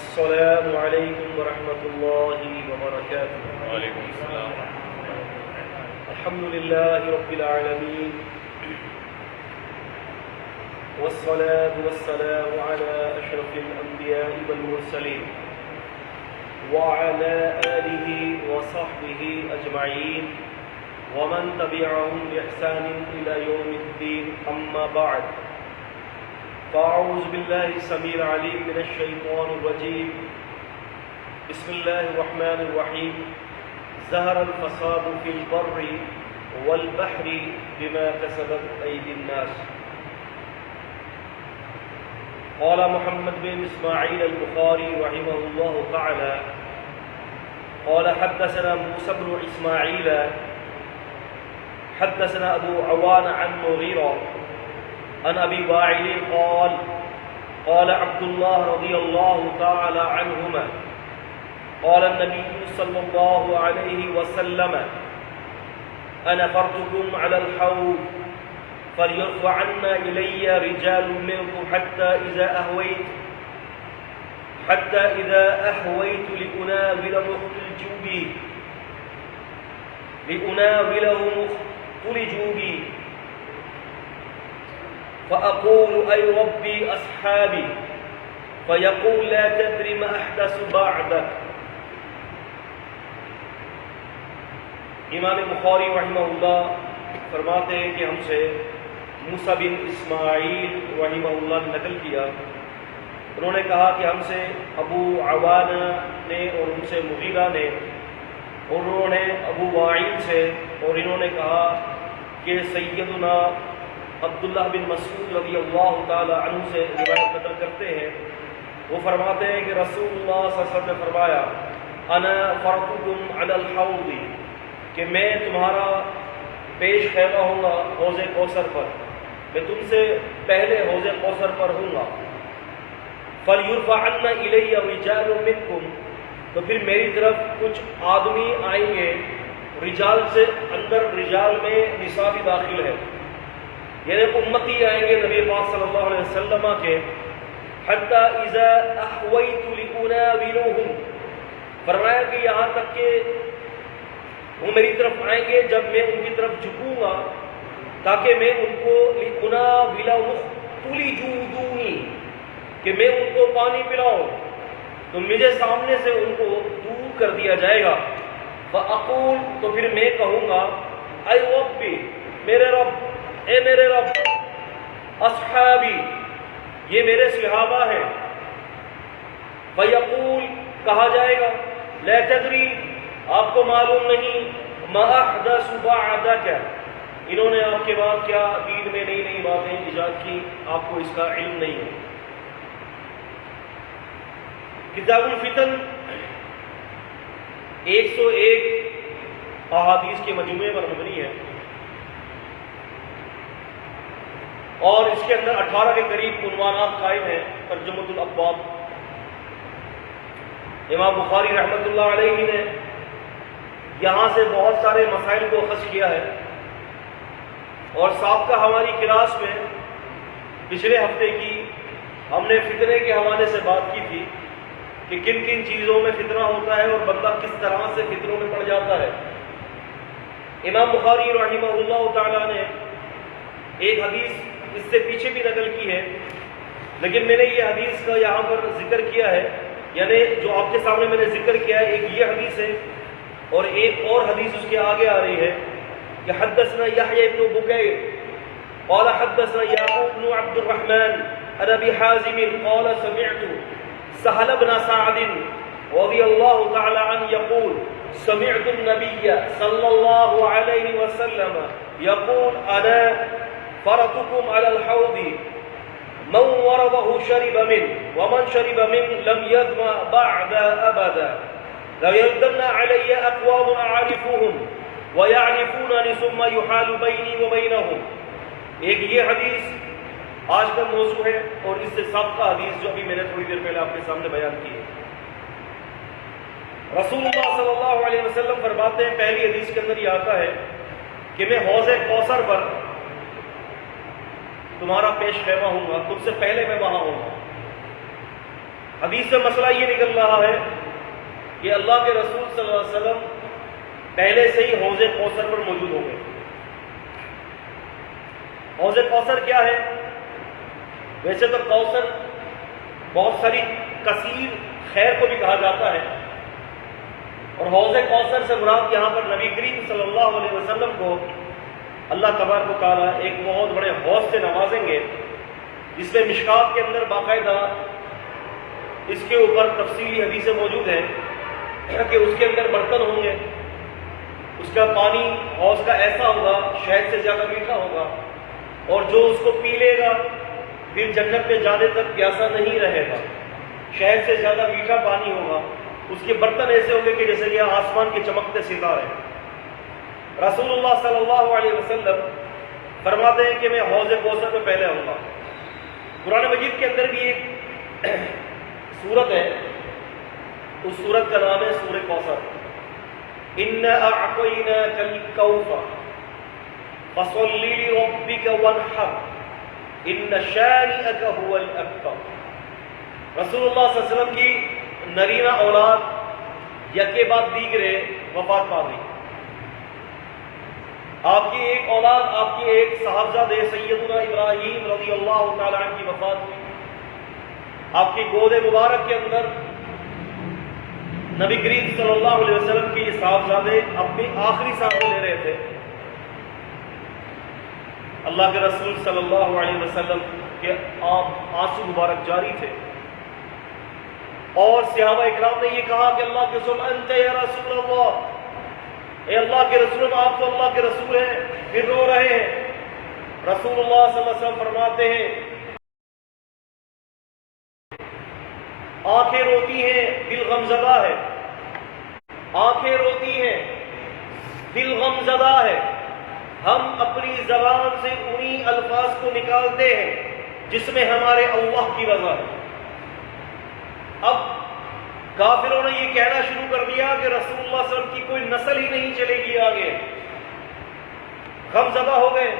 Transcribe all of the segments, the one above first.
السلام علیکم ورحمۃ اللہ وبرکاتہ۔ وعلیکم السلام۔ الحمد للہ رب العالمین والصلاة والسلام على أشرف الأنبياء والمرسلين وعلى آله وصحبه أجمعين ومن تبعهم بإحسان إلى يوم الدين، أما بعد، فأعوذ بالله السميع العليم من الشيطان الرجيم، بسم الله الرحمن الرحيم، ظهر الفساد في البر والبحر بما كسبت أيدي الناس۔ قال محمد بن إسماعيل البخاري رحمه الله تعالى قال حدثنا موسى بن إسماعيل حدثنا أبو عوان عن مغيرة عن أبي واعل قال قال عبد الله رضي الله تعالى عنهما قال النبي صلى الله عليه وسلم أنا فرتكم على الحوض فليرفعن إلي رجال منكم حتى إذا أهويت لأناوله مختلجوا بي فأقول أي ربي أصحابي فيقول لا تدري ما أحدث بعدك۔ امام بخاری رحمہ اللہ فرماتے ہیں کہ ہم سے موسیٰ بن اسماعیل رحمہ اللہ نے نقل کیا، انہوں نے کہا کہ ہم سے ابو عوان نے اور ان سے مغیرہ نے اور انہوں نے ابو واعل سے اور انہوں نے کہا کہ سیدنا عبداللہ بن مسعود رضی اللہ تعالی عنہ سے روایت نقل کرتے ہیں، وہ فرماتے ہیں کہ رسول اللہ صلی اللہ علیہ وسلم نے فرمایا انا فرتکم علی الحوض، کہ میں تمہارا پیش خیمہ ہوں گا حوض کوثر پر، میں تم سے پہلے حوض کوثر پر ہوں گا۔ فَلْيُرْفَعَنَّ إِلَيَّ رِجَالٌ مِّنْكُمْ، تو پھر میری طرف کچھ آدمی آئیں گے، رجال سے اندر رجال میں نساء بھی داخل ہے، یعنی امتی آئیں گے نبی پاک صلی اللہ علیہ وسلم کے، حَتَّى إِذَا أَحْوَيْتُ لِأُنَاوِلُهُمْ، فرمایا کہ یہاں تک کہ وہ میری طرف آئیں گے جب میں ان کی طرف جھکوں گا تاکہ میں ان کو لِأُنَاوِلَهُمْ کہ میں ان کو پانی پلاؤں، تو مجھے سامنے سے ان کو دور کر دیا جائے گا۔ فَأَقُولُ، تو پھر میں کہوں گا اے ربی، میرے رب، اے میرے رب، اصحابی، یہ میرے صحابہ ہیں۔ فَيَقُولُ، کہا جائے گا لا تدری، آپ کو معلوم نہیں، ما احدث بعدک، انہوں نے آپ کے بعد کیا دین میں نئی نئی باتیں ایجاد کی، آپ کو اس کا علم نہیں ہے۔ کتاب الفتن 101 احادیث کے مجموعے پر مبنی ہے، اور اس کے اندر 18 کے قریب عنوانات قائم ہیں۔ ترجمۃ الابواب، امام بخاری رحمۃ اللہ علیہ نے یہاں سے بہت سارے مسائل کو اخذ کیا ہے، اور سابقہ ہماری کلاس میں پچھلے ہفتے کی ہم نے فتنے کے حوالے سے بات کی تھی کہ کن کن چیزوں میں فتنہ ہوتا ہے اور بندہ کس طرح سے فتنوں میں پڑ جاتا ہے۔ امام بخاری رحمہ اللہ تعالیٰ نے ایک حدیث اس سے پیچھے بھی نقل کی ہے، لیکن میں نے یہ حدیث کا یہاں پر ذکر کیا ہے، یعنی جو آپ کے سامنے میں نے ذکر کیا ہے، ایک یہ حدیث ہے اور ایک اور حدیث اس کے آگے آ رہی ہے کہ حدثنا یحییٰ بن بکیر قال حدثنا یعقوب بن عبد الرحمن عن ابی حازم قال سمعت سہل بن سعد رضی اللہ تعالی عنہ یقول سمعت النبی صلی اللہ علیہ وسلم یقول انا فرتکم علی الحوض من ورده شرب منه ومن شرب منه لم يظمأ بعد ابدا لَيَرْدَنَّ عَلَيَّ أَقْوَامٌ أَعْرِفُهُمْ وَيَعْرِفُونَنِ ثُمَّ يُحَالُ بَيْنِي وَبَيْنَهُمْ۔ ایک یہ حدیث آج کا موضوع ہے، اور اس سے سابقہ حدیث جو ابھی میں نے تھوڑی دیر پہلے آپ کے سامنے بیان کی ہے۔ رسول اللہ صلی اللہ علیہ وسلم فرماتے ہیں، پہلی حدیث کے اندر یہ آتا ہے کہ میں حوض کوثر پر تمہارا پیش خیمہ ہوں گا، تم سے پہلے میں وہاں ہوں گا۔ حدیث سے مسئلہ یہ نکل رہا ہے کہ اللہ کے رسول صلی اللہ علیہ وسلم پہلے سے ہی حوض کوثر پر موجود ہو گئے۔ حوض کوثر کیا ہے؟ ویسے تو کوثر بہت ساری کثیر خیر کو بھی کہا جاتا ہے، اور حوض کوثر سے مراد یہاں پر نبی کریم صلی اللہ علیہ وسلم کو اللہ تبارک و تعالیٰ ایک بہت بڑے حوض سے نوازیں گے، جس میں مشکات کے اندر باقاعدہ اس کے اوپر تفصیلی حدیثیں موجود ہیں کہ اس کے اندر برتن ہوں گے، اس کا پانی حوض کا ایسا ہوگا شہد سے زیادہ میٹھا ہوگا، اور جو اس کو پی لے گا پھر جنت میں جانے تک پیاسا نہیں رہے گا، شہد سے زیادہ میٹھا پانی ہوگا، اس کے برتن ایسے ہوں گے کہ جیسے یہ آسمان کے چمکتے ستارے۔ رسول اللہ صلی اللہ علیہ وسلم فرماتے ہیں کہ میں حوض کوثر میں پہلے آؤں گا۔ قرآن مجید کے اندر بھی ایک سورت ہے، اس سورت کا نام ہے سورہ کوثر۔ اِنَّا أَعْطَيْنَاكَ الْكَوْثَرَ فَصَلِّ لِرَبِّكَ وَانْحَرْ إِنَّ شَانِئَكَ هُوَ الْأَبْتَرُ۔ رسول اللہ صلی اللہ علیہ وسلم کی نرینہ اولاد یکے بعد دیگرے وفات پا گئی۔ آپ کی ایک اولاد، آپ کی ایک صاحبزادے سیدنا ابراہیم رضی اللہ تعالیٰ عنہ کی وفات ہوئی۔ آپ کی گود مبارک کے اندر نبی کریم صلی اللہ علیہ وسلم کی یہ صاحبزادے اپنی آخری سانسیں لے رہے تھے۔ اللہ کے رسول صلی اللہ علیہ وسلم کے آنسو مبارک جاری تھے، اور صحابہ اکرام نے یہ کہا کہ اللہ کے رسول انت یا رسول اللہ، اے اللہ کے رسول، آپ تو اللہ کے رسول ہیں، پھر رو رہے ہیں۔ رسول اللہ صلی اللہ علیہ وسلم فرماتے ہیں آنکھیں روتی ہیں دل غمزدہ ہے، آنکھیں روتی ہیں دل غمزدہ ہے، ہم اپنی زبان سے انہی الفاظ کو نکالتے ہیں جس میں ہمارے اللہ کی رضا ہے۔ اب کافروں نے یہ کہنا شروع کر دیا کہ رسول اللہ صلی اللہ علیہ وسلم کی کوئی نسل ہی نہیں چلے گی آگے، غمزدہ ہو گئے۔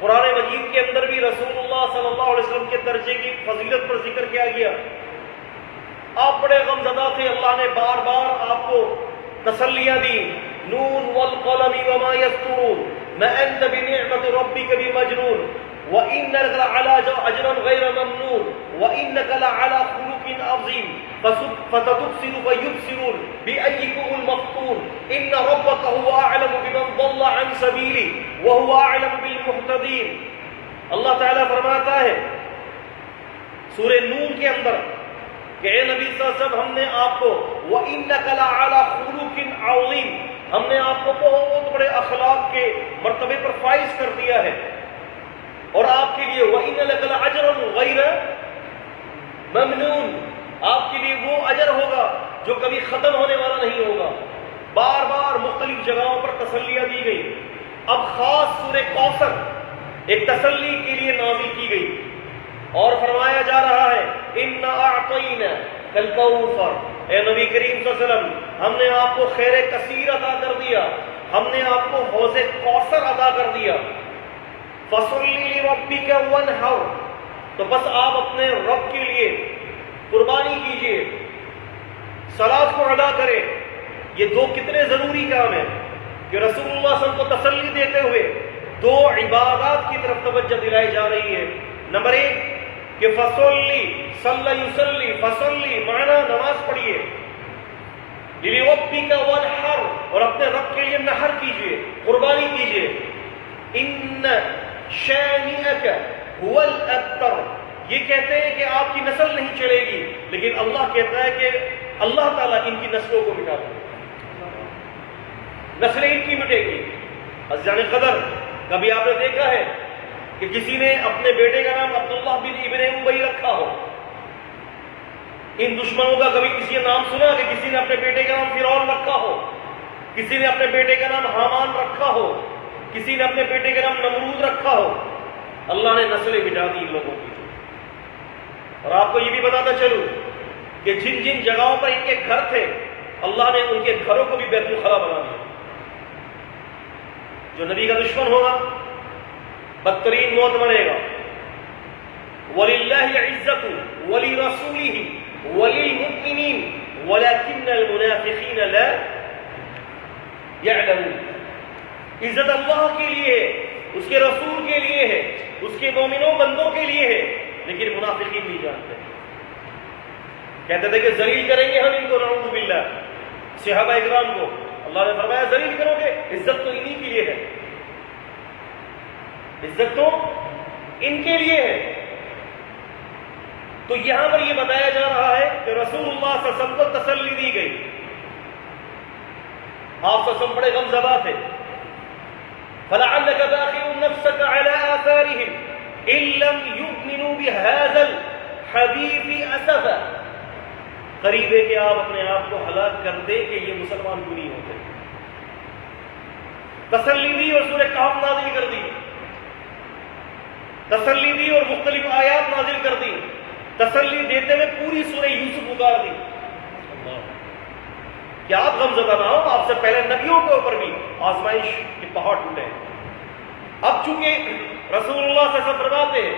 قرآن مجید کے اندر بھی رسول اللہ صلی اللہ علیہ وسلم کے درجے کی فضیلت پر ذکر کیا گیا۔ آپ بڑے غمزدہ تھے، اللہ نے بار بار آپ کو تسلیاں دی، نون والقلم وما یسطرون ما انت بنعمت ربک بمجنون وَإِنَّكَ لَعَلَىٰ أَجْرٍ غَيْرَ مَمْنُونٍ وَإِنَّكَ لَعَلَىٰ خُلُقٍ عَظِيمٍ فَسَتُبْصِرُ فَيُبْصِرُونَ بِأَيِّكُمُ الْمَفْتُونُ إِنَّ رَبَّكَ هُوَ أَعْلَمُ بِمَنْ ضَلَّ عَنْ سَبِيلِهِ وَهُوَ أَعْلَمُ بِالْمُهْتَدِينَ۔ اللہ تعالیٰ فرماتا ہے سورہ نون کے اندر کہ اے نبی صلی اللہ علیہ وسلم، ہم نے آپ کو وَإِنَّكَ لَعَلَىٰ خُلُقٍ عَظِيمٍ، ہم نے آپ کو بہت بڑے اخلاق کے مرتبے پر فائز کر دیا ہے، اور آپ کے لیے وَإِنَّ لَكَ لَأَجْرًا غَيْرَ مَمْنُونٍ، آپ کے لیے وہ اجر ہوگا جو کبھی ختم ہونے والا نہیں ہوگا۔ بار بار مختلف جگہوں پر تسلیاں دی گئی۔ اب خاص سورہ کوثر ایک تسلی کے لیے نازل کی گئی، اور فرمایا جا رہا ہے اِنَّا أَعْطَيْنَاكَ الْكَوْثَرَ، اے نبی کریم صلی اللہ علیہ وسلم، ہم نے آپ کو خیر کثیر عطا کر دیا، ہم نے آپ کو حوض کوثر عطا کر دیا۔ فَصَلِّ لِرَبِّكَ وَانْحَرْ، تو بس آپ اپنے رب کے لیے قربانی کیجئے، صلاۃ کو ادا کریں۔ یہ دو کتنے ضروری کام ہیں کہ رسول اللہ صلی اللہ علیہ وسلم کو تسلی دیتے ہوئے دو عبادات کی طرف توجہ دلائی جا رہی ہے۔ نمبر ایک کہ فَصَلِّ، صَلَّ يُصَلِّ، فَصَلِّ معنی نماز پڑھیے، لِرَبِّكَ وَانْحَرْ، اور اپنے رب کے لیے نحر کیجئے، قربانی کیجئے۔ إِنَّ شَانِئَكَ هُوَ الْأَبْتَرُ، یہ کہتے ہیں کہ آپ کی نسل نہیں چلے گی، لیکن اللہ کہتا ہے کہ اللہ تعالیٰ ان کی نسلوں کو مٹا دے، نسلیں ان کی مٹے گی۔ عزیزان قدر، کبھی آپ نے دیکھا ہے کہ کسی نے اپنے بیٹے کا نام عبداللہ بن ابن ابی رکھا ہو؟ ان دشمنوں کا کبھی کسی نے نام سنا کہ کسی نے اپنے بیٹے کا نام فرعون رکھا ہو، کسی نے اپنے بیٹے کا نام حامان رکھا ہو، کسی نے اپنے بیٹے کا نام نمرود رکھا ہو؟ اللہ نے نسلیں مٹا دی ان لوگوں کی۔ اور آپ کو یہ بھی بتاتا چلوں کہ جن جن جگہوں پر ان کے گھر تھے، اللہ نے ان کے گھروں کو بھی بیت الخلا بنا دیا۔ جو نبی کا دشمن ہوگا بدترین موت مرے گا، وَلِلَّهِ الْعِزَّةُ وَلِرَسُولِهِ وَلِلْمُؤْمِنِينَ وَلَكِنَّ الْمُنَافِقِينَ لَا يَعْلَمُونَ۔ عزت اللہ کے لیے ہے، اس کے رسول کے لیے ہے، اس کے مومنوں بندوں کے لیے ہے، لیکن منافقین نہیں جانتے۔ کہتے تھے کہ ذلیل کریں گے ہم ان کو، نعوذ باللہ، صحابہ اکرام کو۔ اللہ نے فرمایا ذلیل کرو گے، عزت تو انہی کے لیے ہے، عزت تو ان کے لیے ہے۔ تو یہاں پر یہ بتایا جا رہا ہے کہ رسول اللہ صلی اللہ علیہ وسلم کو تسلی دی گئی۔ آپ صلی اللہ علیہ وسلم بڑے غمزدہ تھے۔ فَلَعَلَّكَ بَاخِعٌ نَفْسَكَ عَلَىٰ آثَارِهِمْ إِن لَّمْ يُؤْمِنُوا بِهَٰذَا الْحَدِيثِ أَسَفًا۔ قریب ہے کہ آپ اپنے آپ کو ہلاک کر دیں کہ یہ مسلمان کیوں نہیں ہوتے۔ تسلی دی اور سورہ کہف نازل کر دی، تسلی دی اور مختلف آیات نازل کر دی، تسلی دیتے ہوئے پوری سورہ یوسف اتار دی کہ آپ غمزدہ نہ ہو، آپ سے پہلے نبیوں کے اوپر بھی آزمائش کے پہاڑ ٹوٹے ہیں۔ اب چونکہ رسول اللہ صلی اللہ علیہ وسلم فرماتے ہیں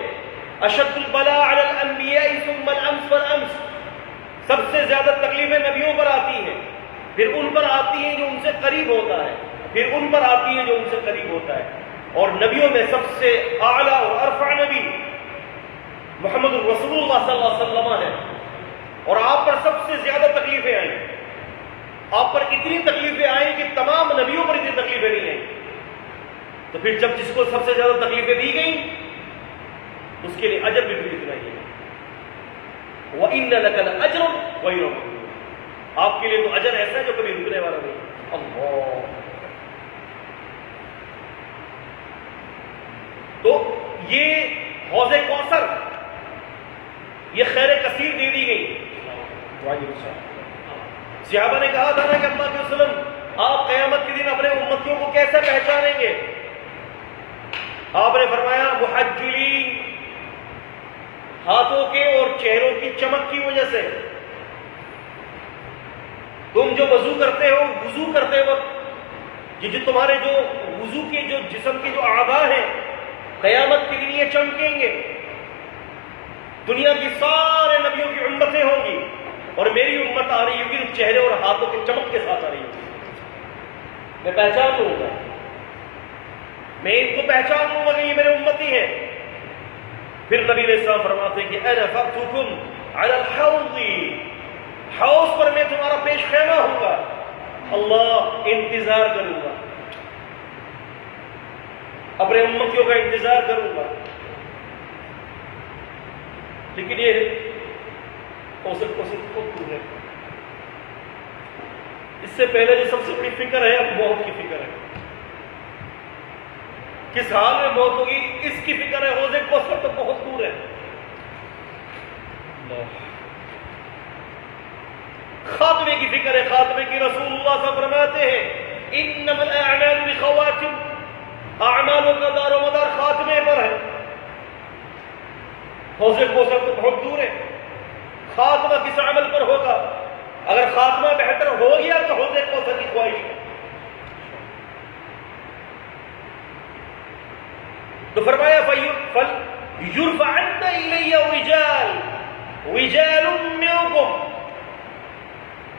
اشد البلاء علی الانبیاء ثم الامس فالامس، سب سے زیادہ تکلیفیں نبیوں پر آتی ہیں، پھر ان پر آتی ہیں جو ان سے قریب ہوتا ہے، پھر ان پر آتی ہیں جو ان سے قریب ہوتا ہے، اور نبیوں میں سب سے اعلیٰ اور ارفع نبی محمد رسول اللہ صلی اللہ علیہ وسلم ہے، اور آپ پر سب سے زیادہ تکلیفیں آئیں، آپ پر اتنی تکلیفیں آئیں کہ تمام نبیوں پر اتنی تکلیفیں نہیں آئیں۔ تو پھر جب جس کو سب سے زیادہ تکلیفیں دی گئیں اس کے لیے اجر بھی اتنا ہی ہے۔ وَإِنَّ لَكَ لَأَجْرًا غَيْرَ مَمْنُونٍ، آپ کے لیے تو اجر ایسا ہے جو کبھی رکنے والا نہیں۔ اللہ، تو یہ حوض کوثر، یہ خیر کثیر دے دی گئی۔ صحابہ نے کہا تھا نا کہ اللہ کے وسلم آپ قیامت کے دن اپنے امتیوں کو کیسے پہچانیں گے؟ آپ نے فرمایا محجلین، ہاتھوں کے اور چہروں کی چمک کی وجہ سے۔ تم جو وضو کرتے ہو، وضو کرتے وقت یہ جو تمہارے جو وضو کے جو جسم کے جو اعضاء ہیں، قیامت کے دن یہ چمکیں گے۔ دنیا کی سارے نبیوں کی امتیں ہوں گی اور میری امت آ رہی ہوگی چہرے اور ہاتھوں کے چمک کے ساتھ آ رہی ہوگی، میں پہچان لوں گا، میں ان کو پہچان لوں گا کہ یہ میرے امتی ہیں۔ پھر نبی علیہ السلام فرماتے ہیں کہ اَنَا فَقْتُكُمْ عَلَى الْحَوْضِ، حوض پر میں تمہارا پیش خیمہ ہوں گا، اللہ انتظار کروں گا، اپنے امتیوں کا انتظار کروں گا۔ لیکن یہ کوثر خود دور ہے۔ اس سے پہلے جو سب سے بڑی فکر ہے اب موت کی فکر ہے، کس حال میں موت ہوگی اس کی فکر ہے۔ حوض کوثر تو بہت دور ہے۔ خاتمے کی فکر ہے، خاتمے کی رسول اللہ صلی اللہ علیہ وسلم فرماتے ہیں انما الاعمال بخواتم، اعمالوں کا دار و مدار خاتمے پر ہے۔ حوض کوثر تو بہت دور ہے، خاتمہ کس عمل پر ہوگا؟ اگر خاتمہ بہتر ہو گیا تو حوض کوثر کی خواہش ہے۔ تو فرمایا فَيُرْفَعَنَّ إِلَيَّ رِجَالٌ مِّنْكُمْ،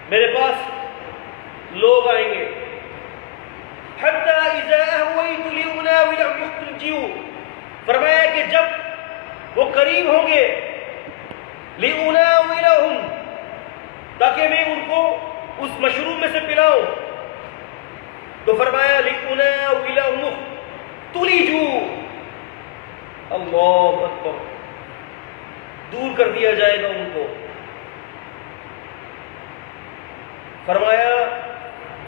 میرے پاس لوگ آئیں گے، حَتَّى إِذَا أَهْوَيْتُ لِأُنَاوِلَهُمْ يُخْرِجُونَ، فرمایا کہ جب وہ قریب ہوں گے لِأُنَاوِلَهُمْ، تاکہ میں ان کو اس مشروب میں سے پلاؤں، تو فرمایا لِأُنَاوِلَهُمْ تُلِجُوا، اللہ اکبر، دور کر دیا جائے گا ان کو۔ فرمایا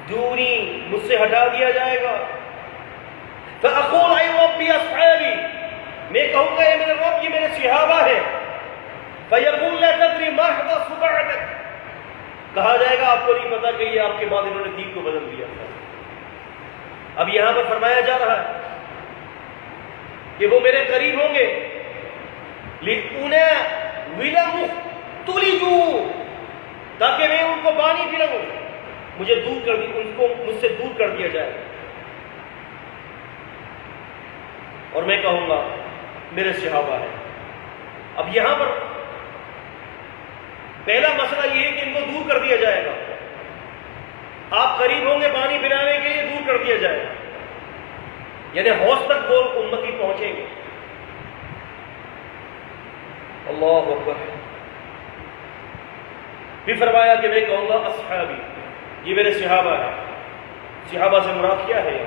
دونی، مجھ سے ہٹا دیا جائے گا۔ فَأَقُولُ أَيْ رَبِّ أَصْحَابِي، میں کہوں گا یہ میرے رب، یہ میرے صحابہ ہیں۔ فَيَقُولُ لَا تَدْرِي مَا أَحْدَثُ بَعْدَكَ، کہا جائے گا آپ کو نہیں پتا کہ یہ آپ کے بعد انہوں نے دین کو بدل دیا تھا۔ اب یہاں پر فرمایا جا رہا ہے کہ وہ میرے قریب ہوں گے، لِأُنَاوِلَهُمْ تُلِجُوا، تاکہ میں ان کو پانی پلاؤں، مجھے دور کر دی، ان کو مجھ سے دور کر دیا جائے، اور میں کہوں گا میرے صحابہ ہیں۔ اب یہاں پر پہلا مسئلہ یہ ہے کہ ان کو دور کر دیا جائے گا. آپ قریب ہوں گے پانی پلانے کے لیے، دور کر دیا جائے گا، یعنی حوض تک وہ امتی پہنچیں گے. اللہ اکبر. بھی فرمایا کہ میں کہوں گا اصحابی، یہ میرے صحابہ ہیں. صحابہ سے مراد کیا ہے؟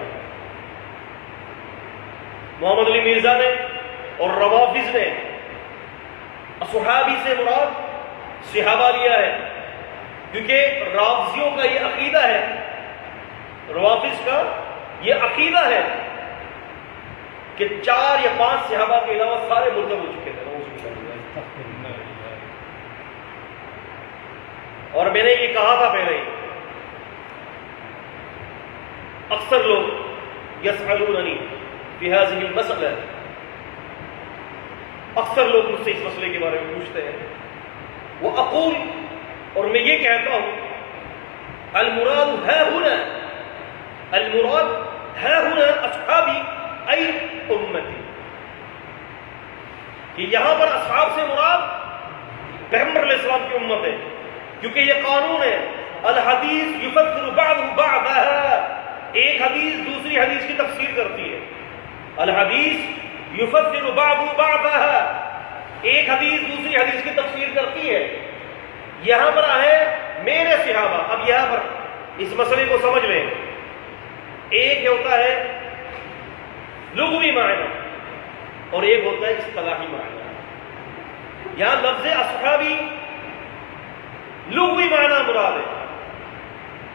محمد علی مرزا نے اور روافظ نے اصحابی سے مراد صحابہ لیا ہے، کیونکہ رافضیوں کا یہ عقیدہ ہے، روافظ کا یہ عقیدہ ہے کہ 4 یا 5 صحابہ کے علاوہ سارے مرتد ہو چکے تھے. اور میں نے یہ کہا تھا پہلے ہی، اکثر لوگ یسألوننی فی هذه المسئلہ، اکثر لوگ مجھ سے اس مسئلے کے بارے میں پوچھتے ہیں. وہ اقول، اور میں یہ کہتا ہوں، المراد ہے ہنا، المراد ہے ہنا اصحابی ای امتی، کہ یہاں پر اصحاب سے مراد پیغمبر علیہ السلام کی امت ہے، کیونکہ یہ قانون ہے الحدیث یفسر بعضہ بعضا، ایک حدیث دوسری حدیث کی تفسیر کرتی ہے. الحدیث یفسر بعضہ بعضا، ایک حدیث دوسری حدیث کی تفسیر کرتی ہے. یہاں پر آئے میرے صحابہ. اب یہاں پر اس مسئلے کو سمجھ لیں، ایک ہوتا ہے لغوی معنی اور ایک ہوتا ہے اصطلاحی معنی. یہاں لفظ اصحابی لغوی معنی مراد ہے،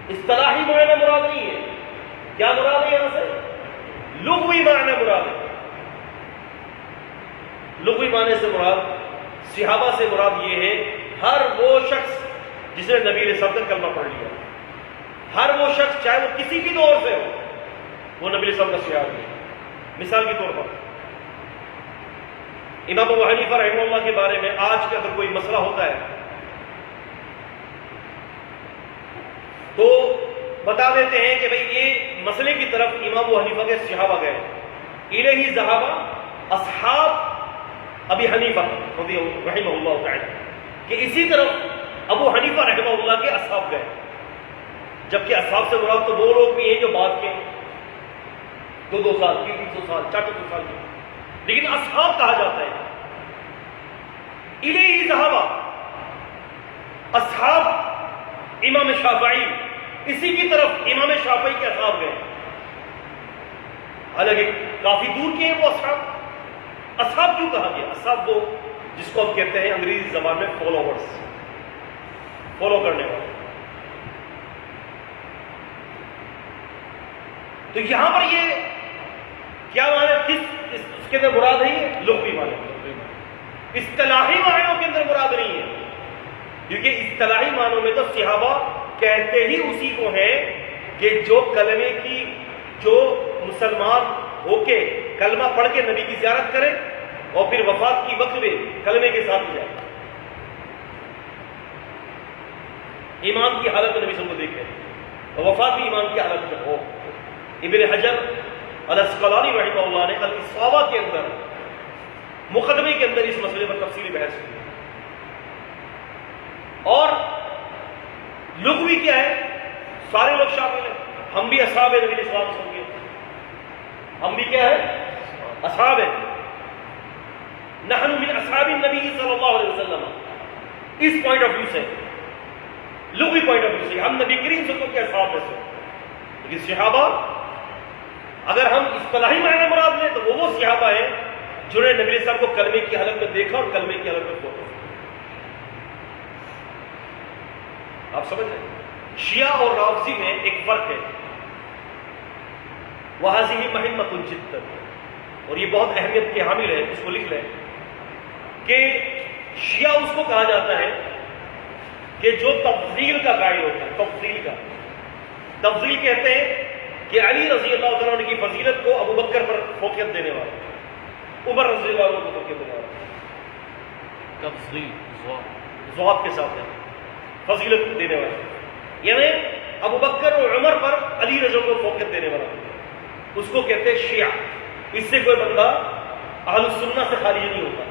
اصطلاحی معنی مراد نہیں ہے. کیا مراد ہے یہاں سے؟ لغوی معنی مراد ہے. لغوی معنی سے مراد، صحابہ سے مراد یہ ہے ہر وہ شخص جس نے نبی علیہ السلام کا کلمہ پڑھ لیا، ہر وہ شخص چاہے وہ کسی بھی دور سے ہو، وہ نبی علیہ السلام کا صحابی ہے. مثال کے طور پر امام ابو حنیفہ رحمہ اللہ کے بارے میں آج کا اگر کوئی مسئلہ ہوتا ہے تو بتا دیتے ہیں کہ بھئی یہ مسئلے کی طرف امام ابو حنیفہ کے صحابہ گئے، الیہ ذہب اصحاب ابی حنیفہ رحمہ اللہ تعالی، کہ اسی طرف ابو حنیفہ رحمہ اللہ کے اصحاب گئے. جبکہ اصحاب سے مراد تو وہ لوگ بھی ہیں جو بعد کے 200 سال 300 سال 400 سال کے، لیکن اصحاب کہا جاتا ہے. الیہ ذہب اصحاب امام شافعی، اسی کی طرف امام شافعی کے اصحاب گئے. حالانکہ کافی دور کے ہیں وہ اصحاب. اصحاب کیوں کہا گیا؟ اصحاب وہ جس کو ہم کہتے ہیں انگریزی زبان میں فالوورز، فالو کرنے والے. تو یہاں پر یہ کیا معنی، کس اس کے اندر مراد ہے؟ یہ لغوی معنی. اصطلاحی معنوں کے اندر مراد نہیں ہے، کیونکہ اصطلاحی معنوں میں تو صحابہ کہتے ہی اسی کو ہیں کہ جو کلمے کی، جو مسلمان ہو کے کلمہ پڑھ کے نبی کی زیارت کرے اور پھر وفات کی وقت میں کلمے کے ساتھ جائے، ایمان کی حالت میں نبی صلی اللہ علیہ وسلم کو دیکھے اور وفات بھی ایمان کی حالت میں ہو. ابن حجر الاسقلانی رحمہ اللہ نے الاصابہ کے اندر مقدمے کے اندر اس مسئلے پر تفصیلی بحث کی. اور لغوی کیا ہے؟ سارے لوگ شامل ہیں. ہم بھی اصحاب نبی علیہ السلام کے، ہم بھی کیا ہے؟ اصحاب ہیں. نحن من اصحاب النبی صلی اللہ علیہ وسلم. اس پوائنٹ آف ویو سے، لغوی پوائنٹ آف ویو سے ہم نبی کریم صلی اللہ علیہ وسلم کے اصحاب میں سے. لیکن صحابہ اگر ہم اصطلاحی معنی مراد لیں تو وہ صحابہ ہیں جنہوں نے نبی علیہ السلام کو کلمے کی حالت میں دیکھا اور کلمے کی حالت میں فوت. آپ سمجھ رہے ہیں؟ شیعہ اور رافضی میں ایک فرق ہے. وَهَذِهِ مَهِمَّةٌ جِدًّا، اور یہ بہت اہمیت کے حامل ہے، اس کو لکھ لیں کہ شیعہ اس کو کہا جاتا ہے کہ جو تفضیل کا قائل ہوتا ہے. تفضیل کا، تفضیل کہتے ہیں کہ علی رضی اللہ تعالیٰ عنہ کی فضیلت کو ابو بکر پر فوقیت دینے والا، عمر رضی اللہ عنہ کو فوقیت دینے والا. تفضیل ضوابط کے ساتھ ہے، فضیلت دینے والا، یعنی ابو بکر اور عمر پر علی رضی اللہ کو فوقیت دینے والا، اس کو کہتے ہیں شیعہ. اس سے کوئی بندہ اہل السنہ سے خارج نہیں ہوتا.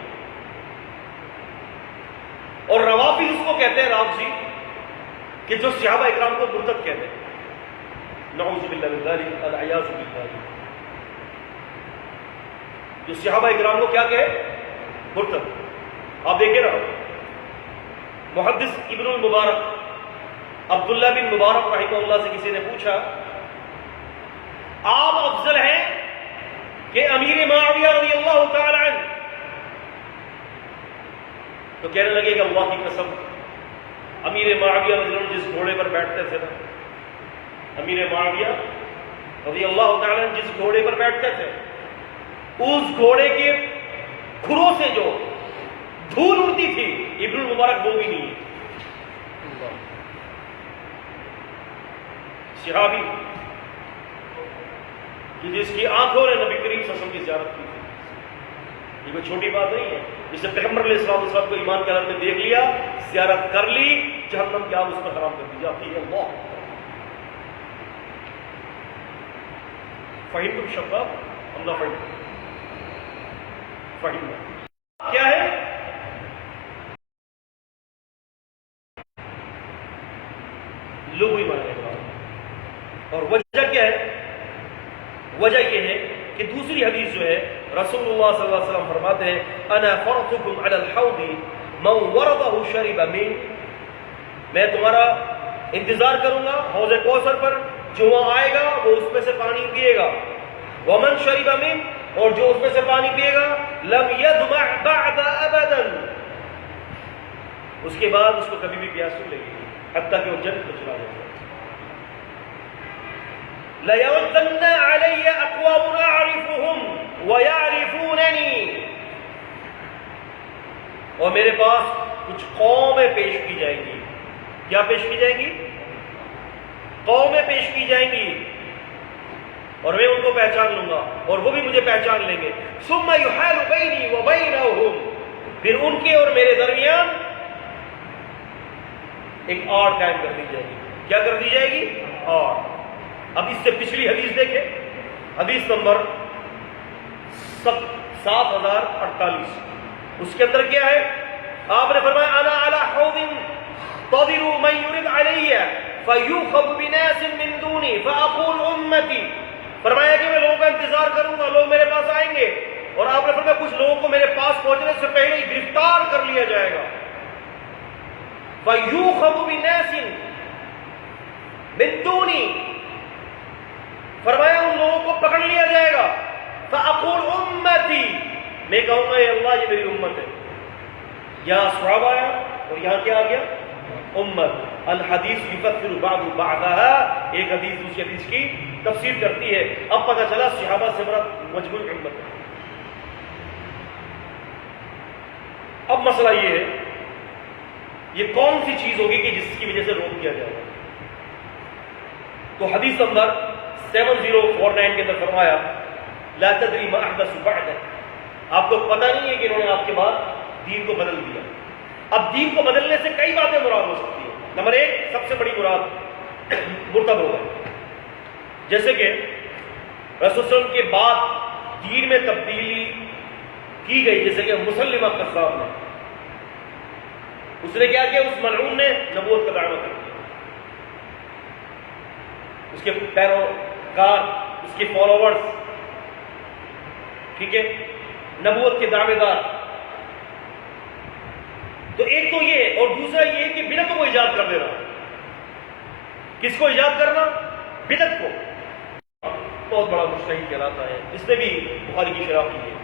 رافض اس کو کہتے ہیں، رافضی، کہ جو صحابہ اکرام کو مرتد کہتے ہیں، نعوذ باللہ من ذلک، العیاذ باللہ، جو صحابہ اکرام کو کیا کہے؟ مرتد۔ آپ دیکھیں نا، محدث ابن المبارک عبداللہ بن مبارک رحمہ اللہ سے کسی نے پوچھا آپ افضل ہیں کہ امیر معاویہ رضی اللہ تعالی عنہ؟ تو کہنے لگے کہ اللہ کی قسم، امیر معاویہ رضی اللہ عنہ جس گھوڑے پر بیٹھتے تھے نا، امیر معاویہ رضی اللہ تعالی عنہ جس گھوڑے پر بیٹھتے تھے، اس گھوڑے کے کھروں سے جو دھول اڑتی تھی، ابن المبارک وہ بھی نہیں ہے۔ صحابی کہ جس کی آنکھوں نے نبی کریم صلی اللہ علیہ وسلم کی زیارت کی تھی، یہ کوئی چھوٹی بات نہیں ہے۔ جسے پیغمبر علیہ السلام کو ایمان کے حالت میں دیکھ لیا، زیارت کر لی، جہنم کی آگ اس پر حرام کر دی جاتی ہے۔ اللہ فہم تم شباب، اللہ فہم کیا ہے؟ لغوی معنی کا، اور وجہ کیا ہے؟ وجہ یہ ہے کہ دوسری حدیث جو ہے رسول اللہ صلی اللہ علیہ وسلم فرماتے ہیں انا فرطکم علی الحوض من ورده شرب من، میں تمہارا انتظار کروں گا حوض کوثر پر، جو وہاں آئے گا وہ اس میں سے پانی پیے گا، ومن شرب من، اور جو اس میں سے پانی پیے گا لم یظمأ بعد ابدا، اس کے بعد اس کو کبھی بھی پیاس نہیں لگے گی حتیٰ کہ وہ جنت میں چلا جائے گا۔ لَيَرُدَّنَّ عَلَيَّ أَقْوَامٌ أَعْرِفُهُمْ وَيَعْرِفُونَنِي، اور میرے پاس کچھ قومیں پیش کی جائیں گی۔ کیا پیش کی جائیں گی؟ قومیں پیش کی جائیں گی، اور میں ان کو پہچان لوں گا اور وہ بھی مجھے پہچان لیں گے۔ ثُمَّ يُحَالُ بَيْنِي وَبَيْنَهُمْ، پھر ان کے اور میرے درمیان ایک آڑ قائم کر دی جائے گی۔ کیا کر دی جائے گی؟ آڑ۔ اب اس سے پچھلی حدیث دیکھیں، حدیث نمبر 7048، اس کے اندر کیا ہے؟ آپ نے فرمایا انا علی حوض تضر من يرد علی فیوخذ بناس من دونی فاقول امتی، فرمایا کہ میں لوگوں کا انتظار کروں گا، لوگ میرے پاس آئیں گے، اور آپ نے فرمایا کچھ لوگوں کو میرے پاس پہنچنے سے پہلے ہی گرفتار کر لیا جائے گا، فیوخذ بناس من دونی، فرمایا ان لوگوں کو پکڑ لیا جائے گا، فاقول امتی، میں کہوں گا اے اللہ یہ میری امت ہے۔ یہاں صحابہ آیا اور یہاں کیا آ گیا؟ امت۔ الحدیث یفسر بعض بعضها، ایک حدیث دوسری حدیث کی تفسیر کرتی ہے۔ اب پتہ چلا صحابہ سے مراد مجموع امت ہے۔ اب مسئلہ یہ ہے، یہ کون سی چیز ہوگی کہ جس کی وجہ سے روک دیا جائے گا؟ تو حدیث نمبر 7049 کے اندر فرمایا لا تدری ما احدث بعدک، آپ کو پتہ نہیں ہے کہ انہوں نے آپ کے بعد دین کو بدل دیا۔ اب دین کو بدلنے سے کئی باتیں مراد ہو سکتی ہیں۔ نمبر ایک، سب سے بڑی مراد مرتد ہو گئے، جیسے کہ رسول صلی اللہ علیہ وسلم کے بعد دین میں تبدیلی کی گئی، جیسے کہ مسلمہ قذاب نے، اس نے کیا کیا؟ اس ملعون نے نبوت کا دعویٰ کر دیا، اس کے پیروکار، اس کے فالوورز، ٹھیک ہے، نبوت کے دعوے دار۔ تو ایک تو یہ، اور دوسرا یہ کہ بدعتوں کو ایجاد کر دینا۔ کس کو ایجاد کرنا؟ بدعت کو۔ بہت بڑا مجتہد کہلاتا ہے، اس نے بھی بخاری کی شرح کی ہے،